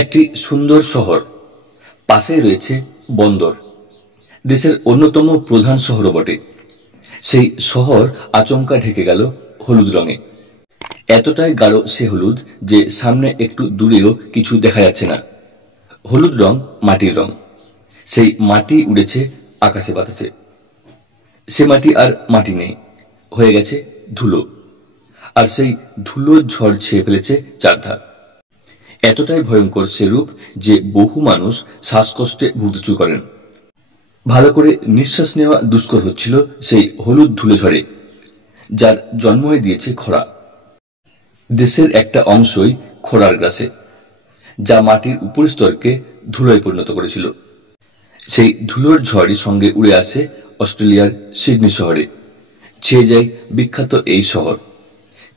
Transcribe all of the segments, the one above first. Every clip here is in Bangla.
একটি সুন্দর শহর, পাশেই রয়েছে বন্দর, দেশের অন্যতম প্রধান শহরও বটে। সেই শহর আচমকা ঢেকে গেল হলুদ রঙে। এতটাই গাঢ় সে হলুদ যে সামনে একটু দূরেও কিছু দেখা যাচ্ছে না। হলুদ রং মাটির রং, সেই মাটি উড়েছে আকাশে বাতাসে। সে মাটি আর মাটি নেই, হয়ে গেছে ধুলো, আর সেই ধুলো ঝড় ছেয়ে ফেলেছে চারধার। এতটাই ভয়ঙ্কর সে রূপ যে বহু মানুষ শ্বাসকষ্টে ভুগতে শুরু করেন। ভালো করে নিঃশ্বাস নেওয়া দুষ্কর হচ্ছিল সেই হলুদ ধুলো ঝড়ে, যার জন্মই দিয়েছে খরা। দেশের একটা অংশই খরার গ্রাসে, যা মাটির উপরিস্তরকে ধুলোয় পরিণত করেছিল। সেই ধুলোর ঝড়ই সঙ্গে উড়ে আসে অস্ট্রেলিয়ার সিডনি শহরে। ছেয়ে যায় বিখ্যাত এই শহর,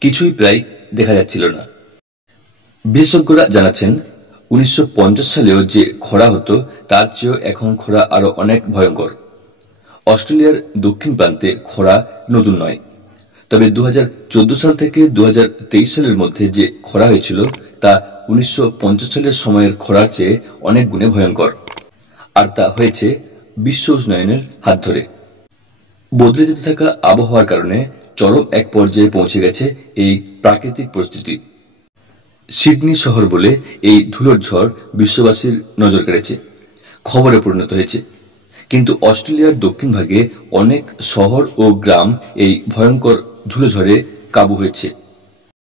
কিছুই প্রায় দেখা যাচ্ছিল না। বিশেষজ্ঞরা জানাচ্ছেন 1950 সালেও যে খরা হতো তার চেয়েও এখন খরা আরো অনেক ভয়ঙ্কর। অস্ট্রেলিয়ার দক্ষিণ প্রান্তে খরা নতুন নয়, তবে 2014 সাল থেকে 2023 সালের মধ্যে যে খরা হয়েছিল তা 1950 সালের সময়ের খরার চেয়ে অনেক গুণে ভয়ঙ্কর। আর তা হয়েছে বিশ্ব উষ্ণায়নের হাত ধরে। বদলে যেতে থাকা আবহাওয়ার কারণে চরম এক পর্যায়ে পৌঁছে গেছে এই প্রাকৃতিক পরিস্থিতি। সিডনি শহর বলে এই ধুলোর ঝড় বিশ্ববাসীর নজর কেড়েছে, খবরে পরিণত হয়েছে। কিন্তু অস্ট্রেলিয়ার দক্ষিণ ভাগে অনেক শহর ও গ্রাম এই ভয়ঙ্কর ধুলোঝড়ে কাবু হয়েছে।